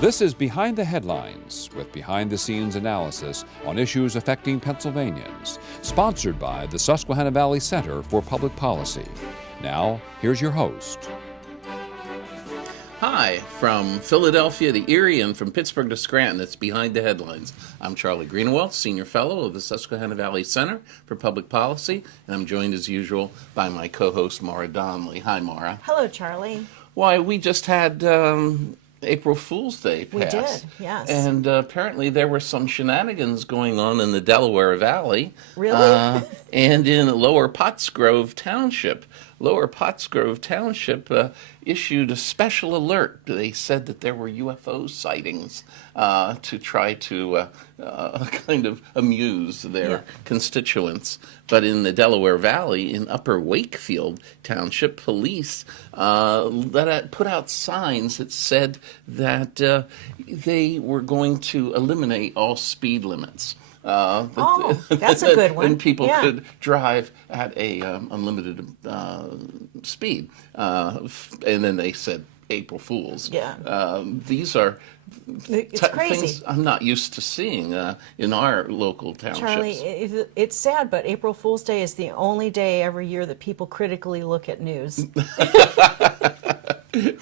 This is Behind the Headlines, with behind-the-scenes analysis on issues affecting Pennsylvanians, sponsored by the Susquehanna Valley Center for Public Policy. Now, here's your host. Hi, from Philadelphia to Erie and from Pittsburgh to Scranton, it's Behind the Headlines. I'm Charlie Greenawalt, Senior Fellow of the Susquehanna Valley Center for Public Policy, and I'm joined as usual by my co-host Maura Donnelly. Hi, Maura. Hello, Charlie. Why, we just had April Fool's Day pass. We did, yes. And apparently there were some shenanigans going on in the Delaware Valley. Really? And in Lower Pottsgrove Township. Lower Pottsgrove Township issued a special alert. They said that there were UFO sightings to try to kind of amuse their constituents. But in the Delaware Valley, in Upper Wakefield Township, police put out signs that said that they were going to eliminate all speed limits. That's a good one. And people could drive at a unlimited speed. And then they said April Fools. Yeah. These are it's crazy. Things I'm not used to seeing in our local townships. Charlie, it's sad, but April Fool's Day is the only day every year that people critically look at news.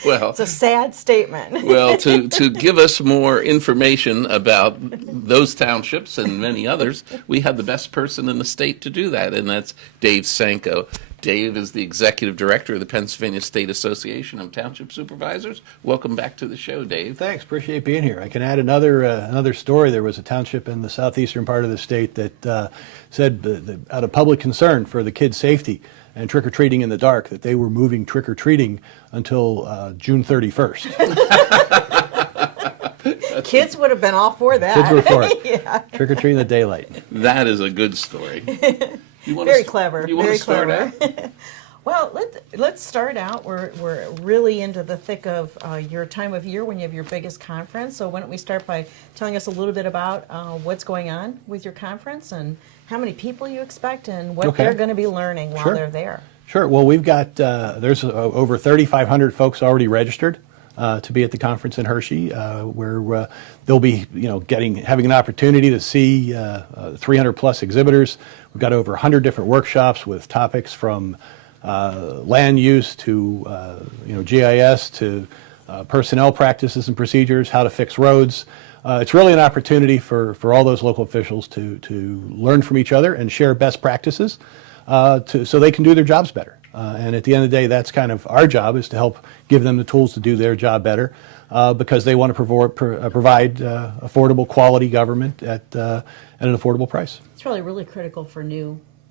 Well, it's a sad statement. Well, to give us more information about those townships and many others, we have the best person in the state to do that, and that's Dave Sanko. Dave is the Executive Director of the Pennsylvania State Association of Township Supervisors. Welcome back to the show, Dave. Thanks. Appreciate being here. I can add another story. There was a township in the southeastern part of the state that said, out of public concern for the kids' safety and trick-or-treating in the dark, that they were moving trick-or-treating until June 31st. Kids would have been all for that. Kids were for it. Yeah. Trick-or-treat in the daylight. That is a good story. Very clever. You want Very to start clever. out? Well, let's start out. We're really into the thick of your time of year when you have your biggest conference. So why don't we start by telling us a little bit about what's going on with your conference and how many people you expect and what they're going to be learning while they're there. Sure. Well, we've got there's over 3,500 folks already registered to be at the conference in Hershey, where they'll be having an opportunity to see 300 plus exhibitors. We've got over 100 different workshops with topics from land use to GIS to personnel practices and procedures, how to fix roads. It's really an opportunity for all those local officials to learn from each other and share best practices so they can do their jobs better. And at the end of the day, that's kind of our job, is to help give them the tools to do their job better because they want to provide affordable, quality government at an affordable price. It's probably really critical for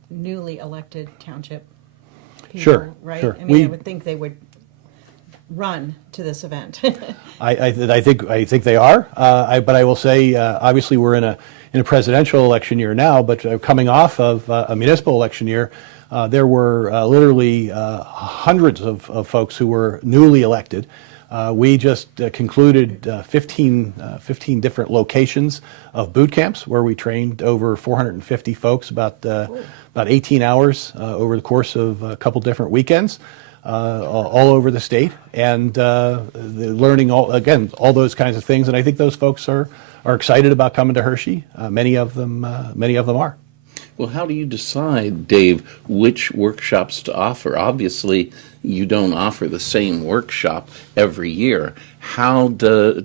newly elected township people, Sure, right? sure. I mean, I would think they would run to this event. I think they are, but I will say, obviously, we're in a presidential election year now, but coming off of a municipal election year, there were literally hundreds of folks who were newly elected. We just concluded 15 different locations of boot camps where we trained over 450 folks, about 18 hours over the course of a couple different weekends. All over the state, and learning all those kinds of things. And I think those folks are excited about coming to Hershey. Many of them are. Well, how do you decide, Dave, which workshops to offer? Obviously, you don't offer the same workshop every year. How do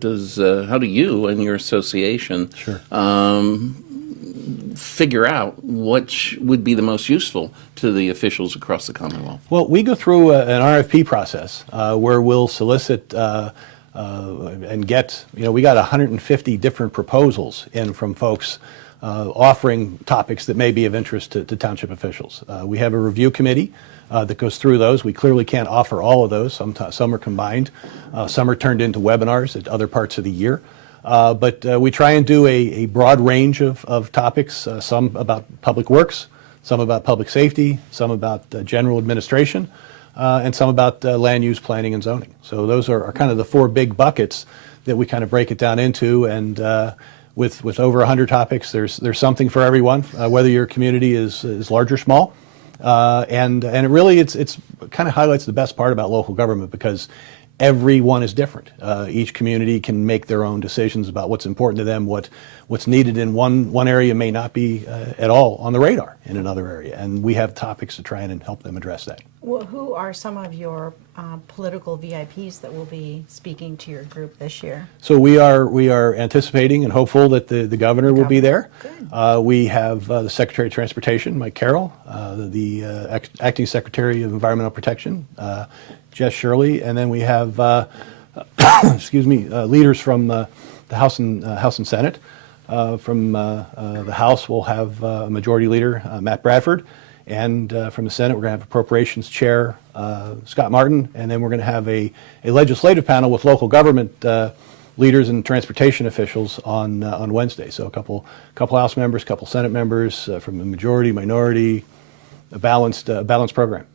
you and your association figure out what would be the most useful to the officials across the Commonwealth? Well, we go through an RFP process where we'll solicit and get, we got 150 different proposals in from folks offering topics that may be of interest to township officials. We have a review committee that goes through those. We clearly can't offer all of those. Some are combined. Some are turned into webinars at other parts of the year. But we try and do a broad range of topics, some about public works, some about public safety, some about general administration, and some about land use planning and zoning. So those are kind of the four big buckets that we kind of break it down into. And with over 100 topics, there's something for everyone, whether your community is large or small. And it really it's kind of highlights the best part about local government, because everyone is different. Each community can make their own decisions about what's important to them. What's needed in one area may not be at all on the radar in another area, and we have topics to try and help them address that. Well, who are some of your political VIPs that will be speaking to your group this year? So we are anticipating and hopeful that the governor will be there. Good. We have the Secretary of Transportation, Mike Carroll, the Acting Secretary of Environmental Protection, Jess Shirley, and then we have leaders from the House and Senate. From the House, we'll have Majority Leader Matt Bradford, and from the Senate, we're going to have Appropriations Chair Scott Martin, and then we're going to have a legislative panel with local government leaders and transportation officials on Wednesday. So a couple House members, a couple Senate members from the majority, minority, a balanced program.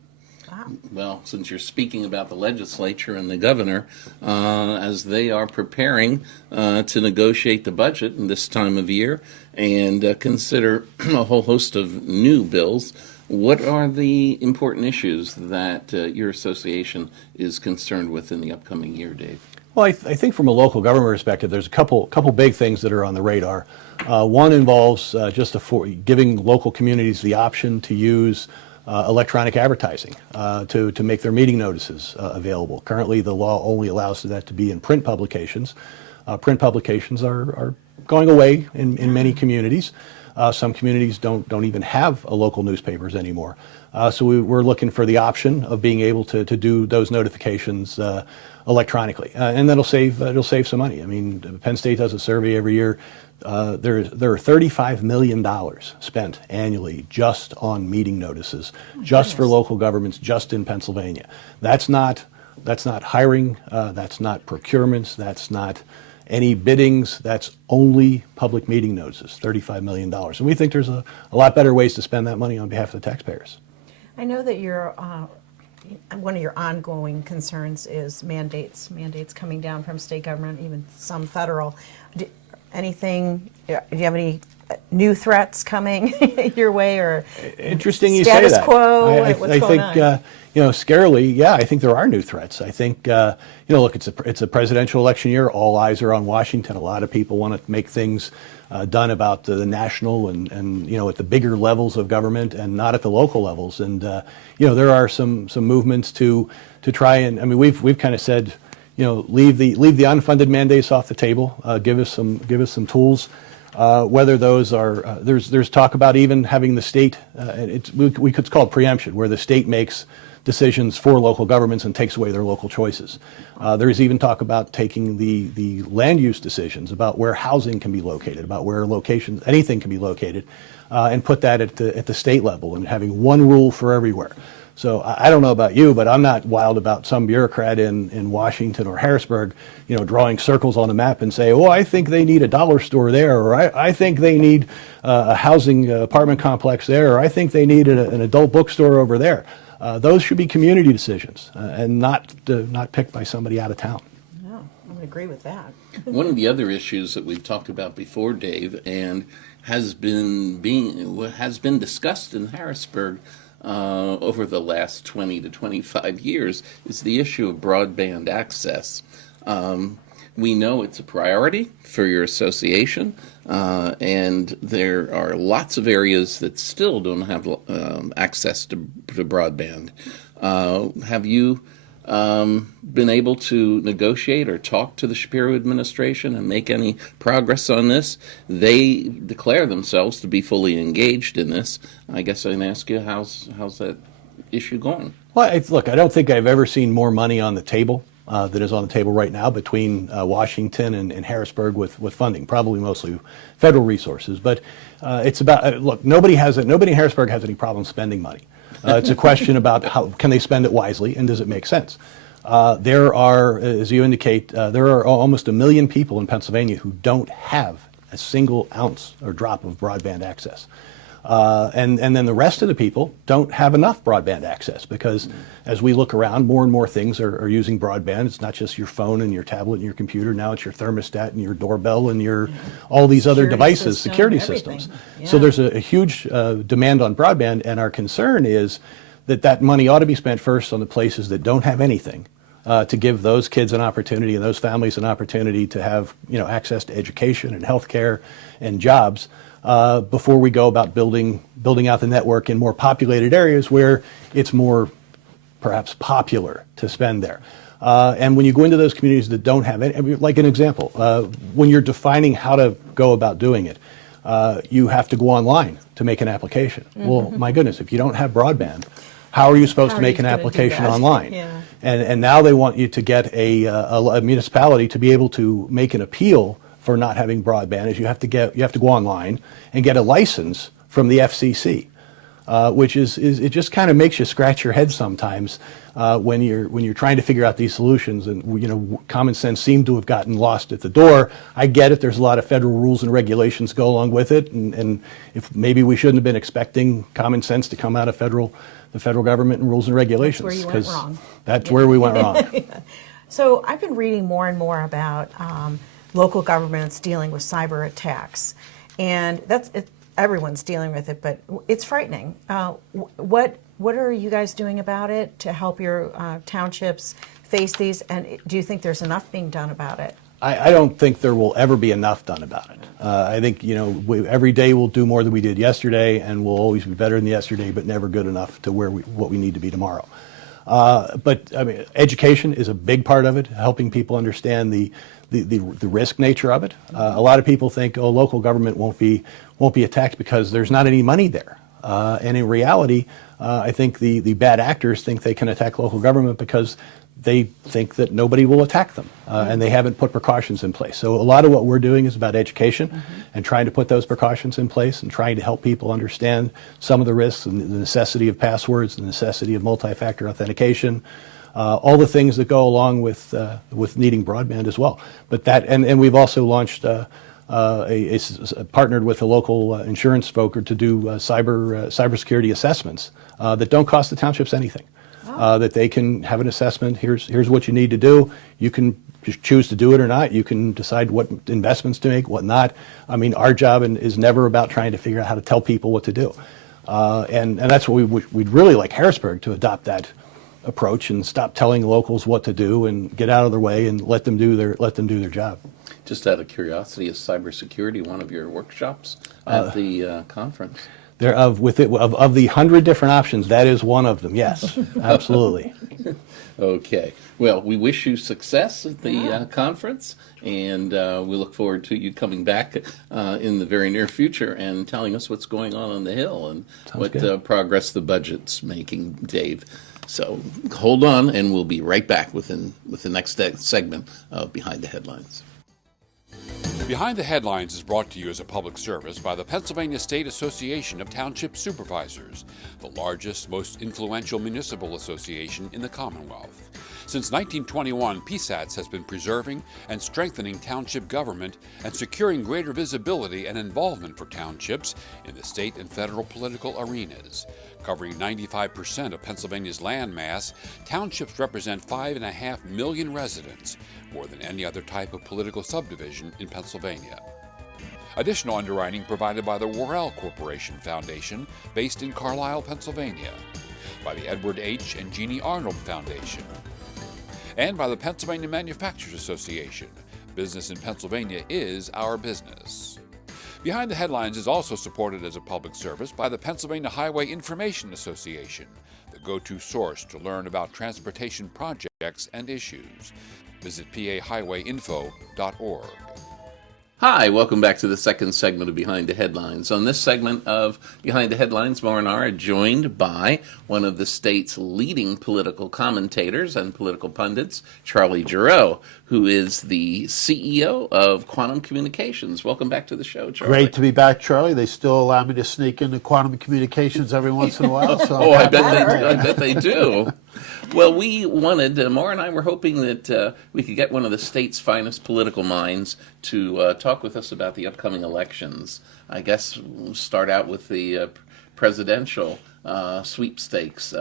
Well, since you're speaking about the legislature and the governor, as they are preparing to negotiate the budget in this time of year and consider a whole host of new bills, what are the important issues that your association is concerned with in the upcoming year, Dave? Well, I think from a local government perspective, there's a couple big things that are on the radar. One involves giving local communities the option to use electronic advertising to make their meeting notices available. Currently, the law only allows that to be in print publications. Print publications are going away in many communities. Some communities don't even have local newspapers anymore. So we're looking for the option of being able to do those notifications electronically, and it'll save some money. I mean, Penn State does a survey every year. There are $35 million spent annually just on meeting notices, just for local governments, just in Pennsylvania. That's not hiring. That's not procurements. That's not any biddings. That's only public meeting notices. $35 million, and we think there's a lot better ways to spend that money on behalf of the taxpayers. I know that one of your ongoing concerns is mandates coming down from state government, even some federal. Do you have any new threats coming your way, or interesting you say that? Status quo? I think scarily, yeah. I think there are new threats. I think look, it's a presidential election year. All eyes are on Washington. A lot of people want to make things done about the national and at the bigger levels of government and not at the local levels. And there are some movements to try and we've kind of said, leave the unfunded mandates off the table. Give us some tools. Whether those are there's talk about even having the state. We could call it preemption, where the state makes decisions for local governments and takes away their local choices. There's even talk about taking the land use decisions about where housing can be located, about where anything can be located, and put that at the state level and having one rule for everywhere. So I don't know about you, but I'm not wild about some bureaucrat in Washington or Harrisburg, drawing circles on a map and say, I think they need a dollar store there, or I think they need a housing apartment complex there, or I think they need an adult bookstore over there. Those should be community decisions and not picked by somebody out of town. No, I would agree with that. One of the other issues that we've talked about before, Dave, and has been discussed in Harrisburg over the last 20 to 25 years is the issue of broadband access. We know it's a priority for your association, and there are lots of areas that still don't have access to broadband. Have you been able to negotiate or talk to the Shapiro administration and make any progress on this? They declare themselves to be fully engaged in this. I guess I can ask you, how's that issue going? Well, look, I don't think I've ever seen more money on the table that is on the table right now between Washington and Harrisburg with funding, probably mostly federal resources. But it's about, look, nobody in Harrisburg has any problem spending money. It's a question about how can they spend it wisely and does it make sense? There are, as you indicate, there are almost 1 million people in Pennsylvania who don't have a single ounce or drop of broadband access. And then the rest of the people don't have enough broadband access because as we look around, more and more things are using broadband. It's not just your phone and your tablet and your computer. Now it's your thermostat and your doorbell and your all these other devices, security systems. Yeah. So there's a huge demand on broadband, and our concern is that money ought to be spent first on the places that don't have anything, to give those kids an opportunity and those families an opportunity to have access to education and health care and jobs before we go about building out the network in more populated areas where it's more perhaps popular to spend there. And when you go into those communities that don't have any, like an example, when you're defining how to go about doing it, you have to go online to make an application. Well, my goodness, if you don't have broadband, how are you supposed to make an application online? Yeah. And now they want you to get a municipality to be able to make an appeal for not having broadband. Is you have to go online and get a license from the FCC, which is it just kind of makes you scratch your head sometimes when you're trying to figure out these solutions. And common sense seemed to have gotten lost at the door. I get it. There's a lot of federal rules and regulations go along with it, and if maybe we shouldn't have been expecting common sense to come out of the federal government and rules and regulations. That's where you went wrong. That's where we went wrong. So I've been reading more and more about local governments dealing with cyber attacks, and everyone's dealing with it, but it's frightening. What are you guys doing about it to help your townships face these, and do you think there's enough being done about it? I don't think there will ever be enough done about it. I think every day we'll do more than we did yesterday, and we'll always be better than yesterday, but never good enough to what we need to be tomorrow. But I mean, education is a big part of it, helping people understand the risk nature of it. A lot of people think, local government won't be attacked because there's not any money there. And in reality, I think the bad actors think they can attack local government because they think that nobody will attack them, and they haven't put precautions in place. So a lot of what we're doing is about education and trying to put those precautions in place and trying to help people understand some of the risks and the necessity of passwords, the necessity of multi-factor authentication, all the things that go along with needing broadband as well. But and we've also launched partnered with a local insurance broker to do cybersecurity assessments that don't cost the townships anything. That they can have an assessment. Here's what you need to do. You can just choose to do it or not. You can decide what investments to make, what not. I mean, our job is never about trying to figure out how to tell people what to do. And that's what we'd really like Harrisburg to adopt that approach and stop telling locals what to do and get out of their way and let them do their job. Just out of curiosity, is cybersecurity one of your workshops at the conference? Of the 100 different options, that is one of them. Yes, absolutely. Okay. Well, we wish you success at the conference, and we look forward to you coming back in the very near future and telling us what's going on the Hill and what progress the budget's making, Dave. So hold on, and we'll be right back with the next segment of Behind the Headlines. Behind the Headlines is brought to you as a public service by the Pennsylvania State Association of Township Supervisors, the largest, most influential municipal association in the Commonwealth. Since 1921, PSATS has been preserving and strengthening township government and securing greater visibility and involvement for townships in the state and federal political arenas. Covering 95% of Pennsylvania's land mass, townships represent 5.5 million residents, more than any other type of political subdivision in Pennsylvania. Additional underwriting provided by the Worrell Corporation Foundation, based in Carlisle, Pennsylvania, by the Edward H. and Jeannie Arnold Foundation, and by the Pennsylvania Manufacturers Association. Business in Pennsylvania is our business. Behind the Headlines is also supported as a public service by the Pennsylvania Highway Information Association, the go-to source to learn about transportation projects and issues. Visit pahighwayinfo.org. Hi, welcome back to the second segment of Behind the Headlines. On this segment of Behind the Headlines, Maura and I are joined by one of the state's leading political commentators and political pundits, Charlie Gerow, who is the CEO of Quantum Communications. Welcome back to the show, Charlie. Great to be back, Charlie. They still allow me to sneak into Quantum Communications every once in a while. So I bet they do. Well, we wanted, Maura and I were hoping that we could get one of the state's finest political minds to talk with us about the upcoming elections. I guess we'll start out with the presidential sweepstakes.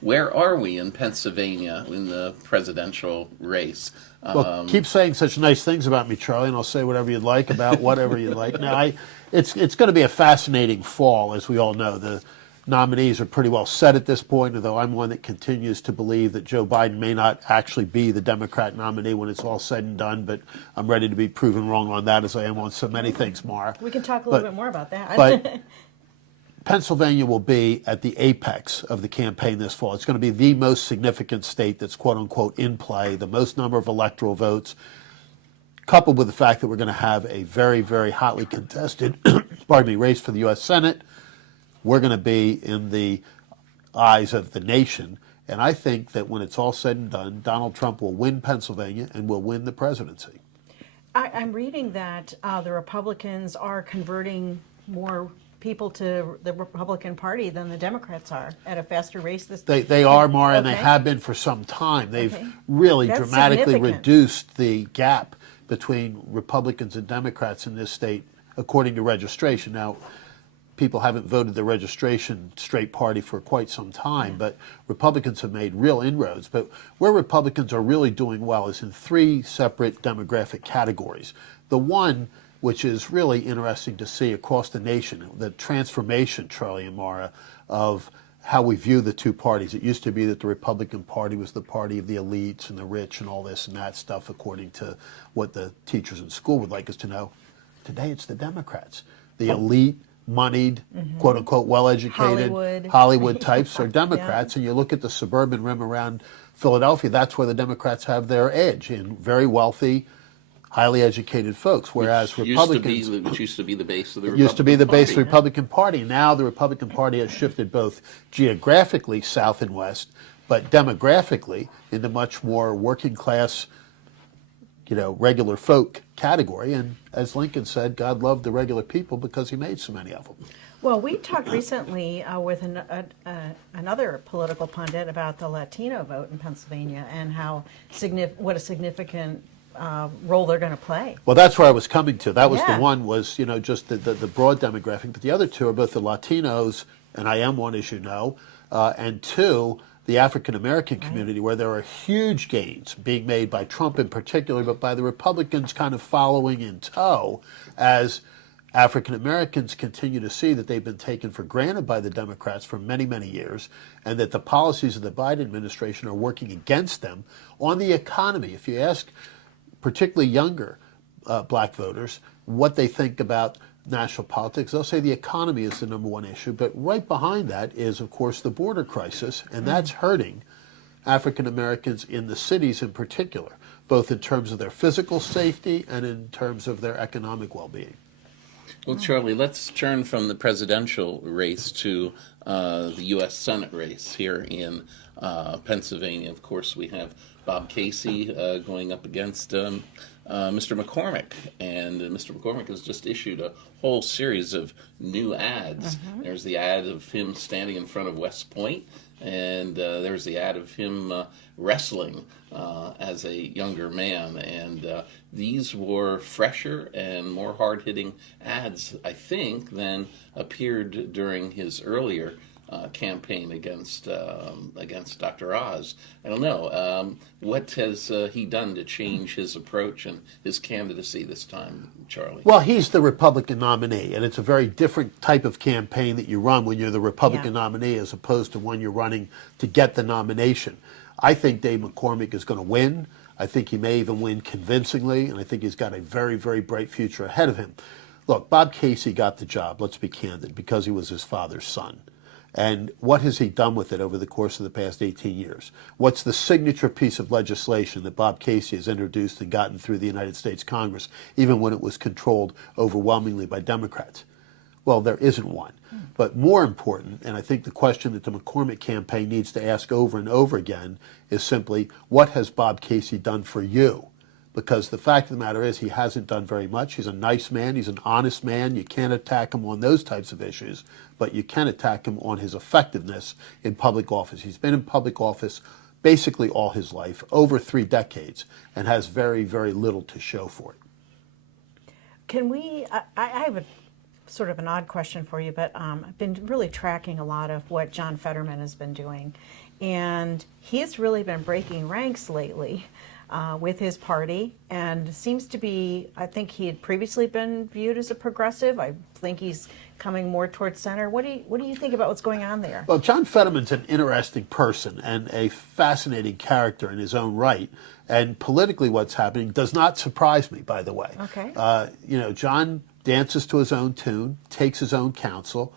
Where are we in Pennsylvania in the presidential race? Well, keep saying such nice things about me, Charlie, and I'll say whatever you'd like about whatever you'd like. Now, it's going to be a fascinating fall, as we all know. The nominees are pretty well set at this point, although I'm one that continues to believe that Joe Biden may not actually be the Democrat nominee when it's all said and done, but I'm ready to be proven wrong on that, as I am on so many things, Mara. We can talk a little bit more about that. But Pennsylvania will be at the apex of the campaign this fall. It's going to be the most significant state that's quote-unquote in play, the most number of electoral votes, coupled with the fact that we're going to have a very, very hotly contested race for the U.S. Senate. We're going to be in the eyes of the nation. And I think that when it's all said and done, Donald Trump will win Pennsylvania and will win the presidency. I'm reading that the Republicans are converting more people to the Republican Party than the Democrats are at a faster race this time. They are, Mara, and they Okay. have been for some time. They've Okay. really That's dramatically significant. reduced the gap between Republicans and Democrats in this state, according to registration. Now, people haven't voted the registration straight party for quite some time, but Republicans have made real inroads. But where Republicans are really doing well is in three separate demographic categories. The one, which is really interesting to see across the nation, the transformation, Charlie and Mara, of how we view the two parties. It used to be that the Republican Party was the party of the elites and the rich and all this and that stuff, according to what the teachers in school would like us to know. Today it's the Democrats. The elite, moneyed, quote-unquote, well-educated Hollywood types are Democrats. And you look at the suburban rim around Philadelphia, that's where the Democrats have their edge, in very wealthy, highly educated folks, whereas Republicans... Which used to be the base of the It Republican used to be the base of the Party. Republican Party. Now the Republican Party has shifted both geographically south and west, but demographically into much more working class, regular folk category. And as Lincoln said, God loved the regular people because he made so many of them. Well, we talked recently with another political pundit about the Latino vote in Pennsylvania and how what a significant role they're going to play. Well, that's where I was coming to. That was Yeah. the one was, just the broad demographic. But the other two are both the Latinos, and I am one, as you know, and two, the African-American community, where there are huge gains being made by Trump in particular, but by the Republicans kind of following in tow as African-Americans continue to see that they've been taken for granted by the Democrats for many, many years, and that the policies of the Biden administration are working against them on the economy. If you ask particularly younger black voters what they think about national politics, they'll say the economy is the number one issue. But right behind that is, of course, the border crisis, and that's hurting African Americans in the cities in particular, both in terms of their physical safety and in terms of their economic well-being. Well, Charlie, let's turn from the presidential race to the U.S. Senate race here in Pennsylvania. Of course, we have Bob Casey going up against Mr. McCormick, and Mr. McCormick has just issued a whole series of new ads. There's the ad of him standing in front of West Point, and there's the ad of him wrestling as a younger man, and these were fresher and more hard-hitting ads, I think, than appeared during his earlier campaign against Dr. Oz. I don't know. What has he done to change his approach and his candidacy this time, Charlie? Well, he's the Republican nominee, and it's a very different type of campaign that you run when you're the Republican nominee as opposed to when you're running to get the nomination. I think Dave McCormick is going to win. I think he may even win convincingly, and I think he's got a very, very bright future ahead of him. Look, Bob Casey got the job, let's be candid, because he was his father's son. And what has he done with it over the course of the past 18 years? What's the signature piece of legislation that Bob Casey has introduced and gotten through the United States Congress, even when it was controlled overwhelmingly by Democrats? Well, there isn't one. But more important, and I think the question that the McCormick campaign needs to ask over and over again, is simply, what has Bob Casey done for you? Because the fact of the matter is he hasn't done very much. He's a nice man. He's an honest man. You can't attack him on those types of issues, but you can attack him on his effectiveness in public office. He's been in public office basically all his life, over 3 decades, and has very, very little to show for it. Can we, I have a sort of an odd question for you, but I've been really tracking a lot of what John Fetterman has been doing, and he's really been breaking ranks lately. with his party, and seems to be, I think he had previously been viewed as a progressive. I think he's coming more towards center. What do you think about what's going on there? Well, John Fetterman's an interesting person and a fascinating character in his own right. And politically, what's happening does not surprise me, by the way. Okay. John dances to his own tune, takes his own counsel.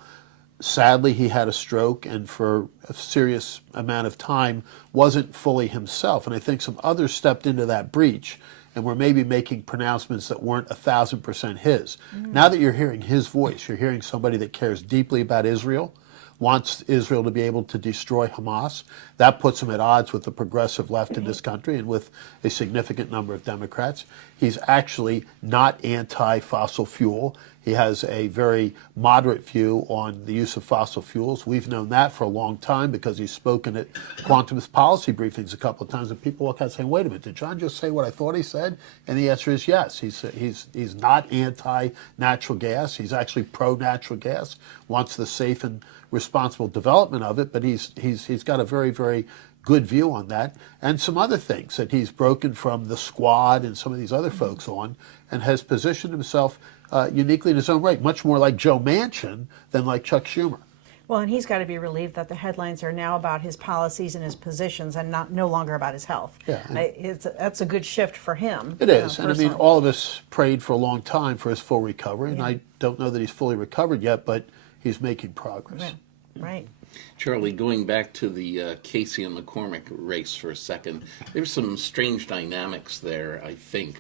Sadly, he had a stroke and for a serious amount of time wasn't fully himself. And I think some others stepped into that breach and were maybe making pronouncements that weren't 1,000% his. Now that you're hearing his voice, you're hearing somebody that cares deeply about Israel, wants Israel to be able to destroy Hamas. That puts him at odds with the progressive left in this country and with a significant number of Democrats. He's actually not anti-fossil fuel. He has a very moderate view on the use of fossil fuels. We've known that for a long time because he's spoken at quantum policy briefings a couple of times, and people walk out saying, wait a minute, did John just say what I thought he said? And the answer is yes. He's not anti-natural gas. He's actually pro-natural gas, wants the safe and responsible development of it, but he's got a very, very good view on that, and some other things that he's broken from the Squad and some of these other folks on, and has positioned himself uniquely in his own right, much more like Joe Manchin than like Chuck Schumer. Well, and he's got to be relieved that the headlines are now about his policies and his positions and no longer about his health. Yeah, that's a good shift for him. It is, and I mean, personally. all of us prayed for a long time for his full recovery, and I don't know that he's fully recovered yet, but he's making progress. Right. Charlie, going back to the Casey and McCormick race for a second, there's some strange dynamics there, I think,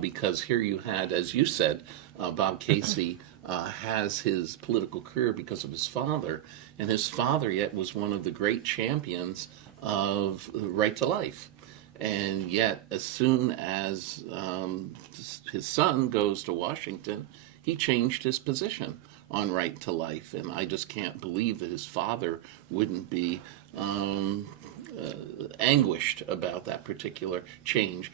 because here you had, as you said, Bob Casey has his political career because of his father, and his father yet was one of the great champions of the right to life. And yet, as soon as his son goes to Washington, he changed his position on right to life, and I just can't believe that his father wouldn't be anguished about that particular change.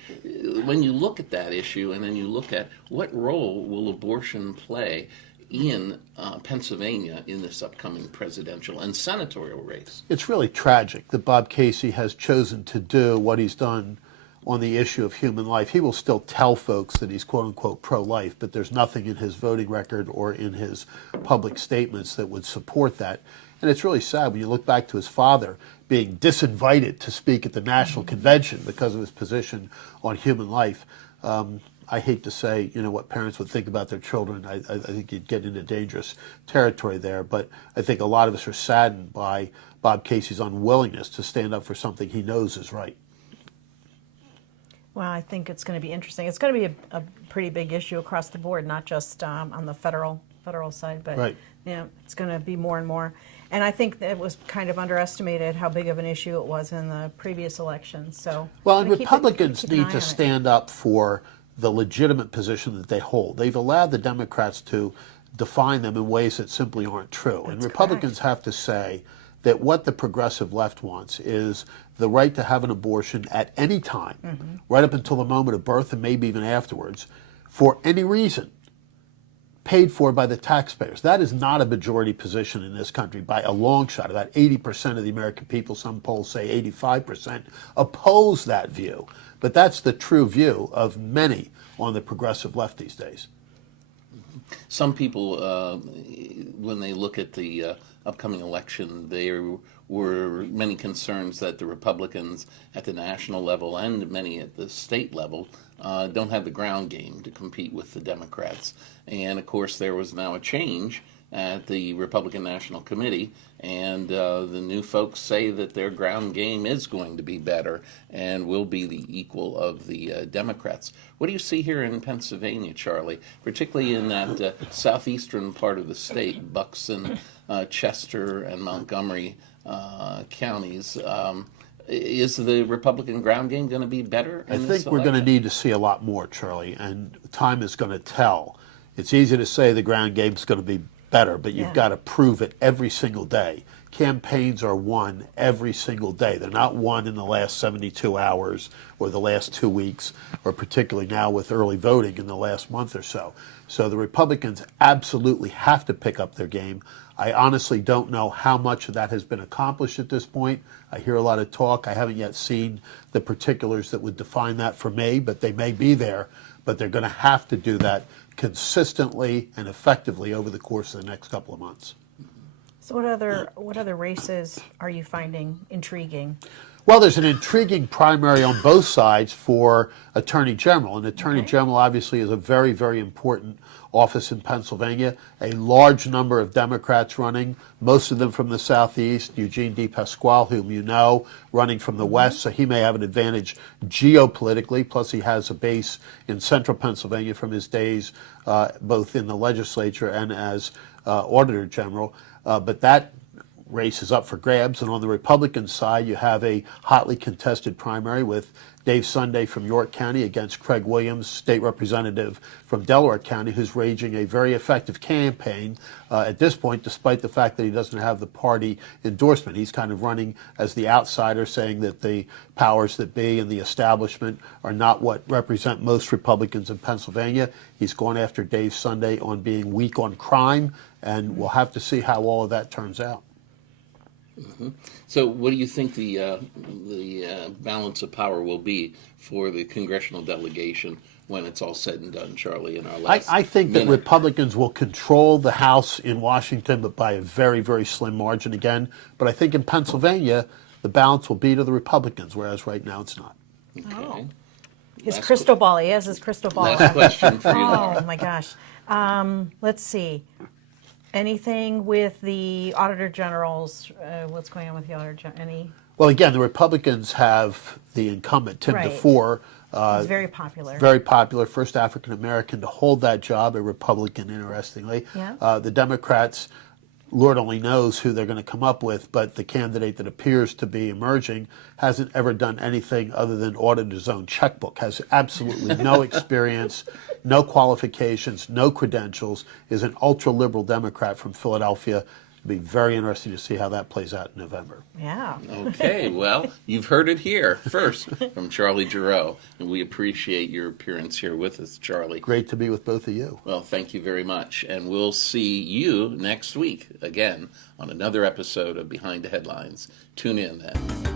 When you look at that issue, and then you look at what role will abortion play in Pennsylvania in this upcoming presidential and senatorial race. It's really tragic that Bob Casey has chosen to do what he's done on the issue of human life. He will still tell folks that he's quote-unquote pro-life, but there's nothing in his voting record or in his public statements that would support that. And it's really sad when you look back to his father being disinvited to speak at the National Convention because of his position on human life. I hate to say, what parents would think about their children. I think you'd get into dangerous territory there, but I think a lot of us are saddened by Bob Casey's unwillingness to stand up for something he knows is right. Well, I think it's going to be interesting. It's going to be a pretty big issue across the board, not just on the federal side, but Right. It's going to be more and more. And I think that it was kind of underestimated how big of an issue it was in the previous election. So, well, and keep an Republicans eye need on to it. stand up for the legitimate position that they hold. They've allowed the Democrats to define them in ways that simply aren't true. And That's Republicans have to say that what the progressive left wants is the right to have an abortion at any time, right up until the moment of birth and maybe even afterwards, for any reason, paid for by the taxpayers. That is not a majority position in this country by a long shot. About 80% of the American people, some polls say 85%, oppose that view. But that's the true view of many on the progressive left these days. Some people, when they look at the upcoming election, there were many concerns that the Republicans at the national level and many at the state level don't have the ground game to compete with the Democrats. And of course, there was now a change at the Republican National Committee, and the new folks say that their ground game is going to be better and will be the equal of the Democrats. What do you see here in Pennsylvania, Charlie, particularly in that southeastern part of the state, Buxton, Chester, and Montgomery counties? Is the Republican ground game going to be better in I this think we're going to election? need to see a lot more, Charlie, and time is going to tell. It's easy to say the ground game's going to be better, but you've got to prove it every single day. campaigns are won every single day. They're not won in the last 72 hours or the last 2 weeks, or particularly now with early voting in the last month or so. So the Republicans absolutely have to pick up their game. I honestly don't know how much of that has been accomplished at this point. I hear a lot of talk. I haven't yet seen the particulars that would define that for me, but they may be there. But they're going to have to do that consistently and effectively over the course of the next couple of months. So what other races are you finding intriguing? Well, there's an intriguing primary on both sides for Attorney General. And Attorney General obviously is a very, very important office in Pennsylvania. A large number of Democrats running, most of them from the Southeast. Eugene DePasquale, whom you know, running from the West, so he may have an advantage geopolitically. Plus, he has a base in central Pennsylvania from his days both in the legislature and as Auditor General. But that race is up for grabs. And on the Republican side, you have a hotly contested primary with Dave Sunday from York County against Craig Williams, state representative from Delaware County, who's waging a very effective campaign at this point, despite the fact that he doesn't have the party endorsement. He's kind of running as the outsider, saying that the powers that be and the establishment are not what represent most Republicans in Pennsylvania. He's gone after Dave Sunday on being weak on crime, and we'll have to see how all of that turns out. Mm-hmm. So what do you think the balance of power will be for the congressional delegation when it's all said and done, Charlie, in our last I think minute? that Republicans will control the House in Washington, but by a very, very slim margin again. But I think in Pennsylvania, the balance will be to the Republicans, whereas right now it's not. Okay. Oh. His Last crystal ball. He has his crystal ball. Last question for you, Oh Laura. my gosh. Let's see. Anything with the Auditor Generals? What's going on with the Auditor General? Well, again, the Republicans have the incumbent, Tim Right. DeFore. He's very popular. Very popular, first African American to hold that job, a Republican, interestingly. Yeah. The Democrats, Lord only knows who they're going to come up with, but the candidate that appears to be emerging hasn't ever done anything other than audit his own checkbook, has absolutely no experience, no qualifications, no credentials, is an ultra-liberal Democrat from Philadelphia. It'll be very interesting to see how that plays out in November. Yeah. Okay, well, you've heard it here first from Charlie Gerow, and we appreciate your appearance here with us, Charlie. Great to be with both of you. Well, thank you very much, and we'll see you next week again on another episode of Behind the Headlines. Tune in then.